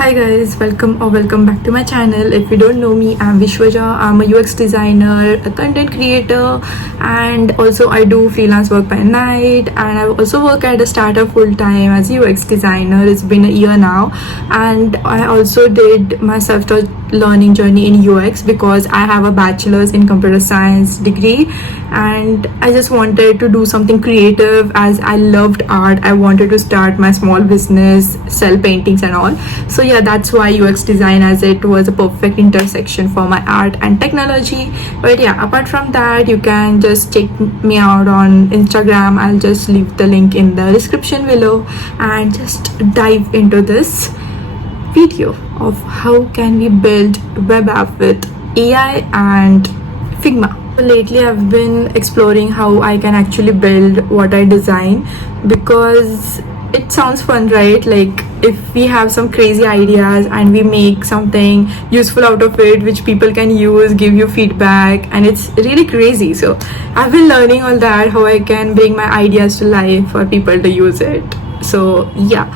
Hi guys, welcome back to my channel. If you don't know me, I'm Vishwaja. I'm a UX designer, a content creator, and also I do freelance work by night, and I also work at a startup full time as a UX designer. It's been a year now, and I also did my self-taught learning journey in UX because I have a bachelor's in computer science degree, and I just wanted to do something creative as I loved art. I wanted to start my small business, sell paintings and all. So yeah, that's why UX design, as it was a perfect intersection for my art and technology. But yeah, apart from that, you can just check me out on Instagram. I'll just leave the link in the description below, and just dive into this video of how can we build web app with AI and Figma. Lately I've been exploring how I can actually build what I design, because it sounds fun, right? Like if we have some crazy ideas and we make something useful out of it which people can use, give you feedback, and it's really crazy. So I've been learning all that, how I can bring my ideas to life for people to use it. So yeah,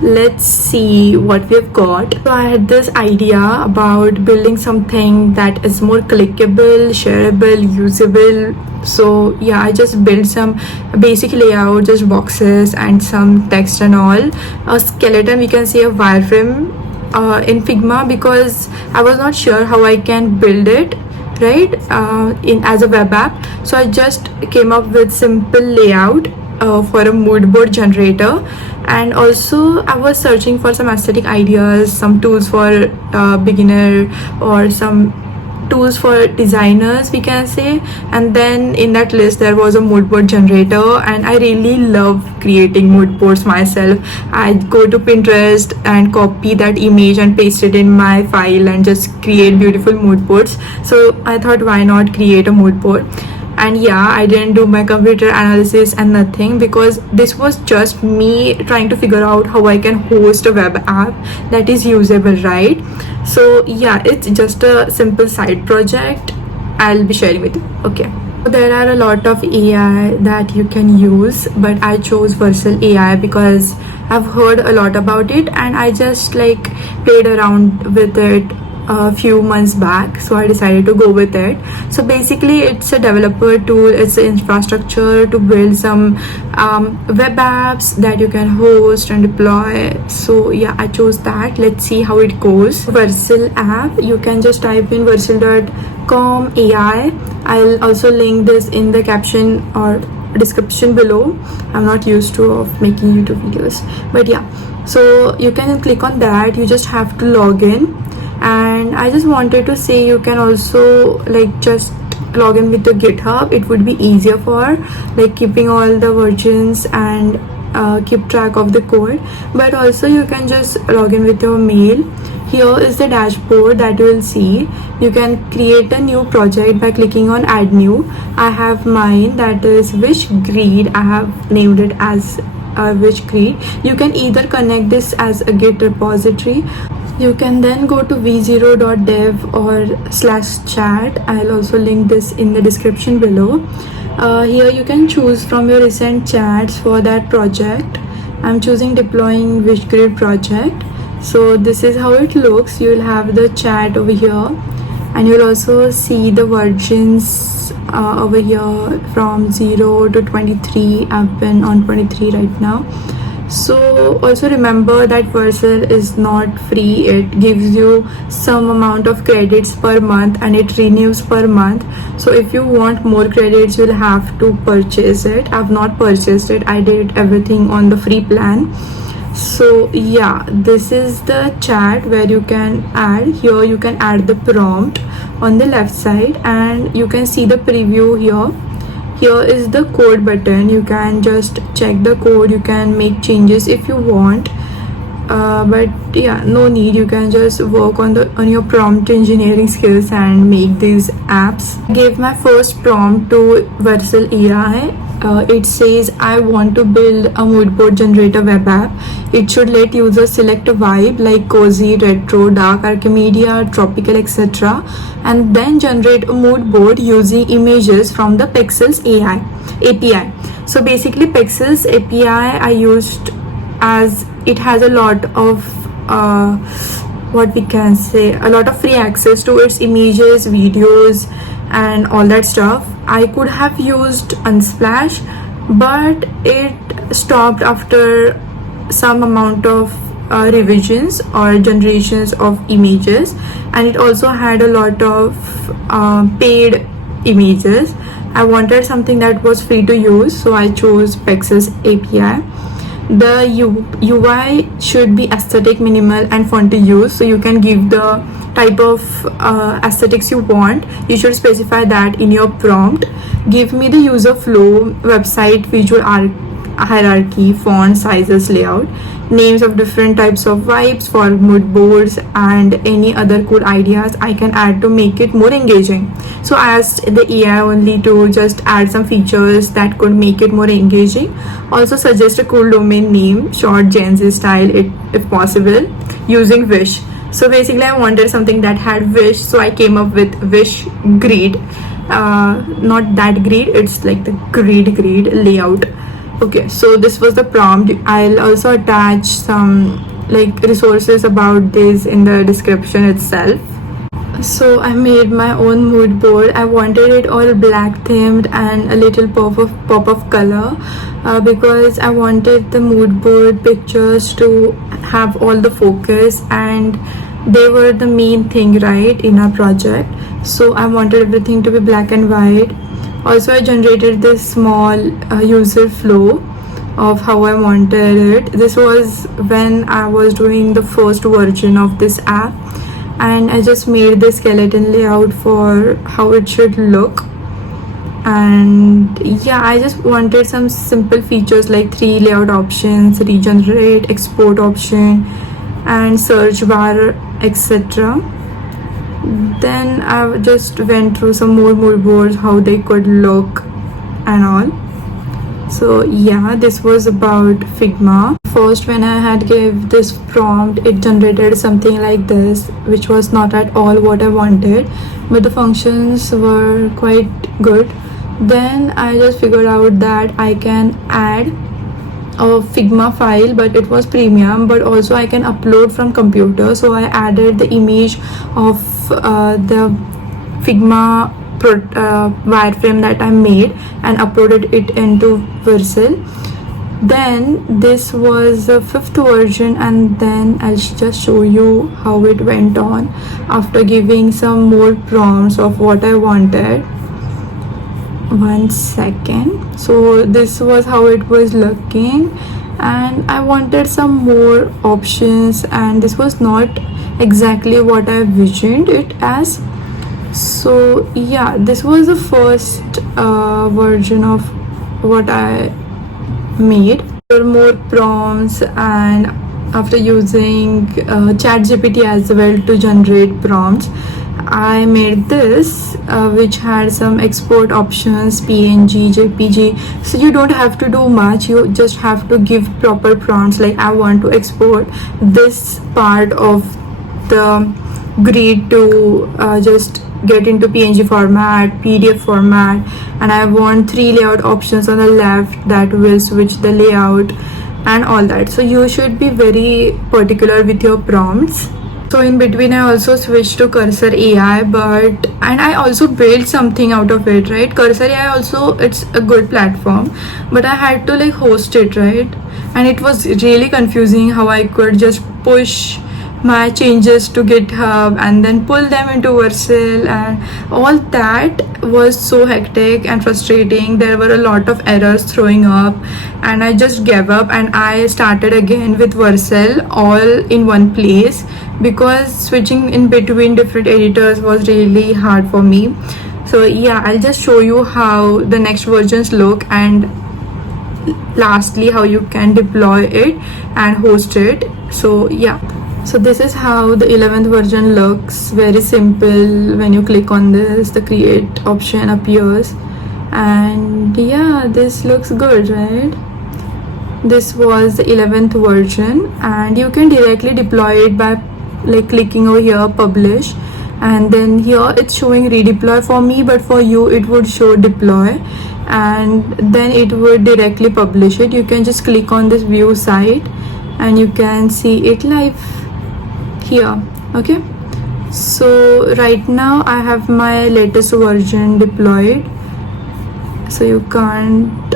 let's see what we've got. So I had this idea about building something that is more clickable, shareable, usable. So yeah, I just built some basic layout, just boxes and some text and all. A skeleton, we can say a wireframe in Figma, because I was not sure how I can build it right in as a web app. So I just came up with simple layout for a mood board generator. And also I was searching for some aesthetic ideas, some tools for beginner, or some tools for designers, we can say. And then in that list there was a mood board generator, and I really love creating mood boards myself. I go to Pinterest and copy that image and paste it in my file and just create beautiful mood boards. So I thought, why not create a mood board? And yeah, I didn't do my computer analysis and nothing, because this was just me trying to figure out how I can host a web app that is usable, right? So yeah, it's just a simple side project I'll be sharing with you. Okay, there are a lot of AI that you can use, but I chose vercel AI because I've heard a lot about it, and I just like played around with it a few months back, so I decided to go with it. So basically it's a developer tool, it's an infrastructure to build some web apps that you can host and deploy. So yeah, I chose that. Let's see how it goes. Vercel app, you can just type in vercel.com AI. I'll also link this in the caption or description below. I'm not used to of making YouTube videos, but yeah, so you can click on that. You just have to log in. And I just wanted to say, you can also like just log in with the GitHub. It would be easier for like keeping all the versions and keep track of the code. But also you can just log in with your mail. Here is the dashboard that you will see. You can create a new project by clicking on add new. I have mine, that is Wish Greed. I have named it as Wish Greed. You can either connect this as a Git repository. You can then go to v0.dev or /chat. I'll also link this in the description below. Here you can choose from your recent chats for that project. I'm choosing deploying Wish Grid project. So this is how it looks. You'll have the chat over here, and you'll also see the versions over here from 0 to 23. I've been on 23 right now. So also remember that vercel is not free. It gives you some amount of credits per month, and it renews per month. So if you want more credits, you'll have to purchase it. I've not purchased it. I did everything on the free plan. So yeah, this is the chat where you can add. Here you can add the prompt on the left side, and you can see the preview here. Here is the code button. You can just check the code. You can make changes if you want, but yeah, no need. You can just work on your prompt engineering skills and make these apps. I gave my first prompt to vercel AI. It says, I want to build a mood board generator web app. It should let users select a vibe like cozy, retro, dark, Archimedia, tropical, etc., and then generate a mood board using images from the Pexels AI API. So basically Pexels API I used, as it has a lot of what we can say, a lot of free access to its images, videos, and all that stuff. I could have used Unsplash, but it stopped after some amount of revisions or generations of images, and it also had a lot of paid images. I wanted something that was free to use, so I chose Pex's API. The UI should be aesthetic, minimal, and fun to use, so you can give the type of aesthetics you want. You should specify that in your prompt. Give me the user flow, website, visual hierarchy, font sizes, layout, names of different types of vibes for mood boards, and any other cool ideas I can add to make it more engaging. So I asked the AI only to just add some features that could make it more engaging. Also suggest a cool domain name, short Gen Z style, if possible, using Wish. So basically I wanted something that had Wish, so I came up with Wish grid. Not that grid, it's like the grid layout. Okay, so this was the prompt. I'll also attach some like resources about this in the description itself. So I made my own mood board. I wanted it all black themed and a little pop of color, because I wanted the mood board pictures to have all the focus, and they were the main thing, right, in our project. So I wanted everything to be black and white. Also I generated this small user flow of how I wanted it. This was when I was doing the first version of this app, and I just made the skeleton layout for how it should look. And yeah, I just wanted some simple features like 3 layout options, regenerate, export option, and search bar, etc. Then I just went through some more mood boards, how they could look and all. So yeah, this was about Figma. First, when I had gave this prompt, it generated something like this, which was not at all what I wanted, but the functions were quite good. Then I just figured out that I can add a Figma file, but it was premium, but also I can upload from computer. So I added the image of the Figma wireframe that I made and uploaded it into vercel. Then this was the 5th version, and then I'll just show you how it went on after giving some more prompts of what I wanted. 1 second. So this was how it was looking, and I wanted some more options, and this was not exactly what I visioned it as. So yeah, this was the first version of what I made. There were more prompts, and after using chatgpt as well to generate prompts, I made this which had some export options, PNG, JPG. So you don't have to do much, you just have to give proper prompts, like I want to export this part of the grid to just get into PNG format, PDF format, and I want 3 layout options on the left that will switch the layout and all that. So you should be very particular with your prompts. So in between I also switched to Cursor AI, and I also built something out of it, right? Cursor AI also, it's a good platform, but I had to like host it, right? And it was really confusing how I could just push my changes to GitHub and then pull them into vercel, and all that was so hectic and frustrating. There were a lot of errors throwing up, and I just gave up and I started again with vercel all in one place, because switching in between different editors was really hard for me. So yeah, I'll just show you how the next versions look, and lastly how you can deploy it and host it. So yeah, so this is how the 11th version looks. Very simple. When you click on this, the create option appears, and yeah, this looks good, right? This was the 11th version, and you can directly deploy it by like clicking over here, publish, and then here it's showing redeploy for me, but for you it would show deploy, and then it would directly publish it. You can just click on this view site and you can see it live. here. Okay, so right now I have my latest version deployed, so you can't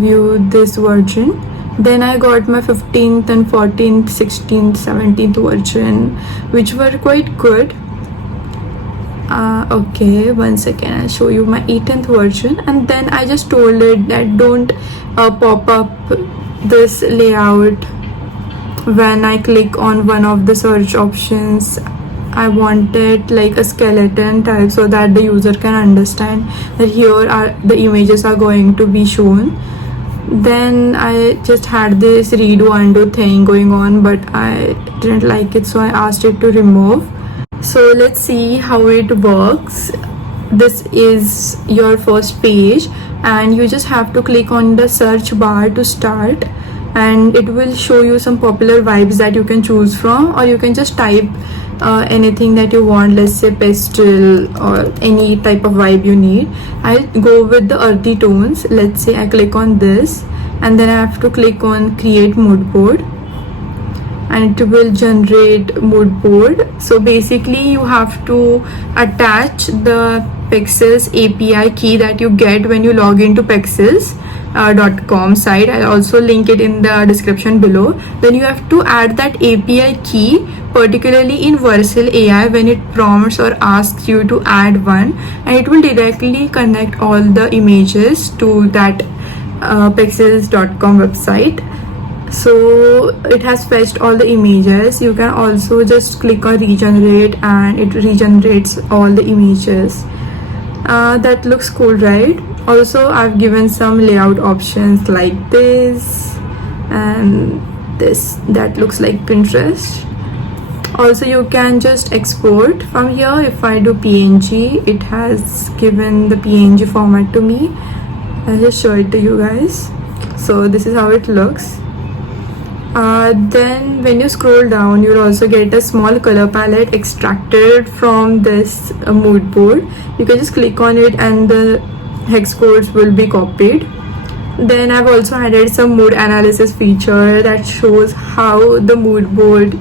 view this version. Then I got my 15th and 14th, 16th, 17th version, which were quite good. Okay, 1 second, I'll show you my 18th version. And then I just told it that don't pop up this layout when I click on one of the search options. I wanted like a skeleton type so that the user can understand that here are the images are going to be shown. Then I just had this redo undo thing going on, but I didn't like it, so I asked it to remove. So let's see how it works. This is your first page, and you just have to click on the search bar to start, and it will show you some popular vibes that you can choose from, or you can just type anything that you want, let's say pastel or any type of vibe you need. I'll go with the earthy tones. Let's say I click on this, and then I have to click on create mood board, and it will generate mood board. So basically you have to attach the Pexels API key that you get when you log into pexels.com site. I'll also link it in the description below. Then you have to add that API key, particularly in vercel AI, when it prompts or asks you to add one, and it will directly connect all the images to that pexels.com website. So it has fetched all the images. You can also just click on regenerate, and it regenerates all the images. That looks cool, right? Also, I've given some layout options like this and this. That looks like Pinterest. Also, you can just export from here. If I do PNG, it has given the PNG format to me. I'll just show it to you guys. So this is how it looks. Then when you scroll down, you'll also get a small color palette extracted from this mood board. You can just click on it and the hex codes will be copied. Then I've also added some mood analysis feature that shows how the mood board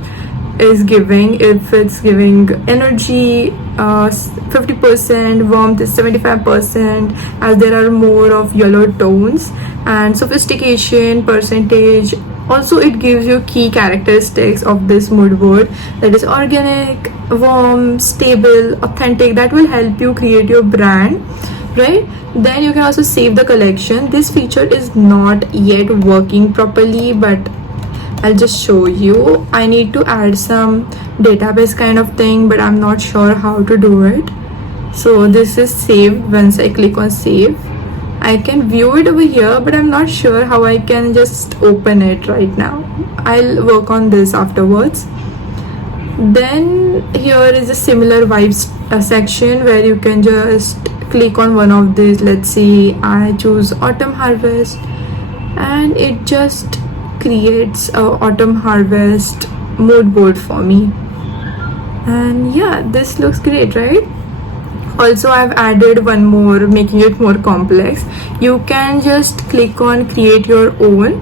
is giving. If it's giving energy 50%, warmth is 75%, as there are more of yellow tones, and sophistication percentage. Also, it gives you key characteristics of this mood board, that is organic, warm, stable, authentic. That will help you create your brand, right? Then you can also save the collection. This feature is not yet working properly, but I'll just show you. I need to add some database kind of thing, but I'm not sure how to do it. So this is saved. Once I click on save, I can view it over here, but I'm not sure how I can just open it right now. I'll work on this afterwards. Then here is a similar vibes section where you can just click on one of these. Let's see, I choose autumn harvest, and it just creates a autumn harvest mood board for me. And yeah, this looks great, right? Also, I've added one more, making it more complex. You can just click on create your own.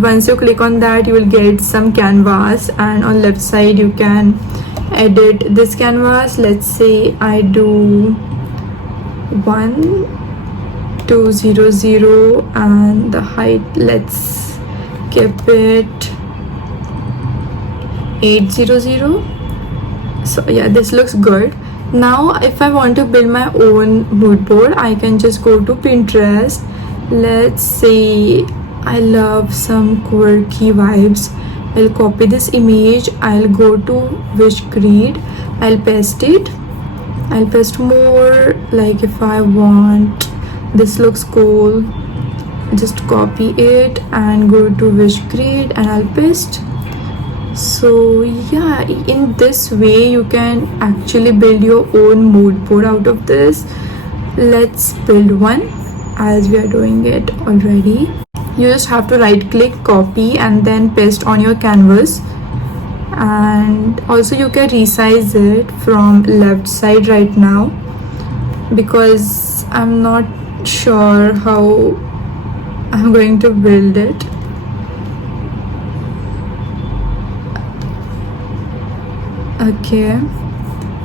Once you click on that, you will get some canvas, and on left side you can edit this canvas. Let's say I do 1200, and the height, let's keep it 800. So yeah, this looks good. Now if I want to build my own mood board, I can just go to Pinterest. Let's say I love some quirky vibes. I'll copy this image, I'll go to wish grid, I'll paste it, I'll paste more. Like if I want, this looks cool, just copy it and go to wish grid and I'll paste. So yeah, in this way you can actually build your own mood board out of this. Let's build one, as we are doing it already. You just have to right click, copy, and then paste on your canvas. And also you can resize it from left side right now, because I'm not sure how I'm going to build it. Okay,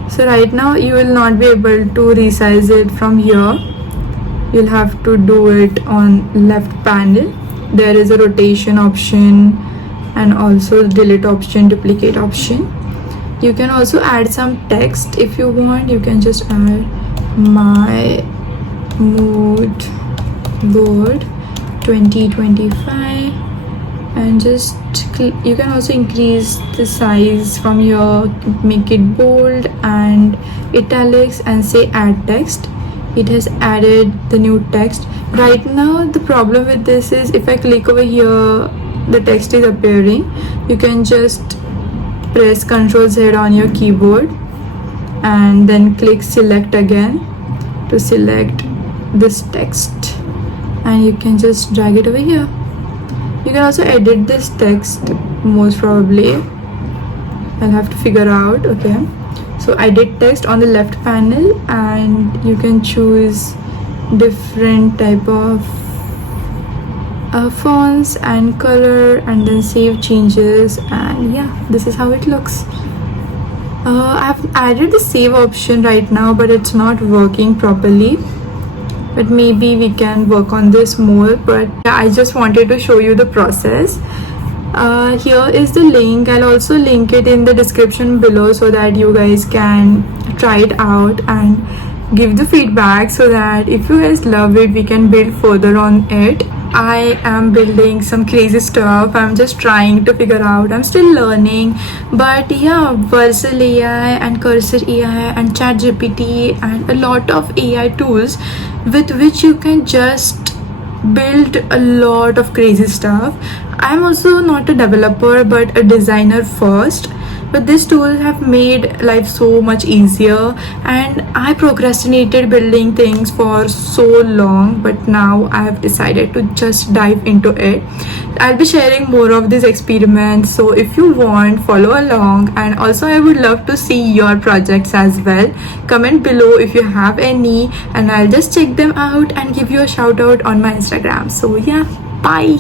so right now you will not be able to resize it from here. You'll have to do it on left panel. There is a rotation option and also delete option, duplicate option. You can also add some text if you want. You can just add my mood board 2025 and just you can also increase the size from here, make it bold and italics and say add text. It has added the new text. Right now the problem with this is if I click over here, the text is appearing. You can just press Ctrl Z on your keyboard and then click select again to select this text, and you can just drag it over here. You can also edit this text, most probably. I'll have to figure out. Okay, so edit text on the left panel, and you can choose different type of fonts and color, and then save changes, and yeah, this is how it looks. I've added the save option right now, but it's not working properly, but maybe we can work on this more. But yeah, I just wanted to show you the process. Here is the link. I'll also link it in the description below so that you guys can try it out and give the feedback, so that if you guys love it, we can build further on it. I am building some crazy stuff. I'm just trying to figure out. I'm still learning, but yeah, vercel AI and cursor AI and chatgpt and a lot of AI tools with which you can just build a lot of crazy stuff. I'm also not a developer but a designer first, but these tools have made life so much easier, and I procrastinated building things for so long, but now I have decided to just dive into it. I'll be sharing more of these experiments, so if you want, follow along. And also I would love to see your projects as well. Comment below if you have any, and I'll just check them out and give you a shout out on my Instagram. So yeah, bye.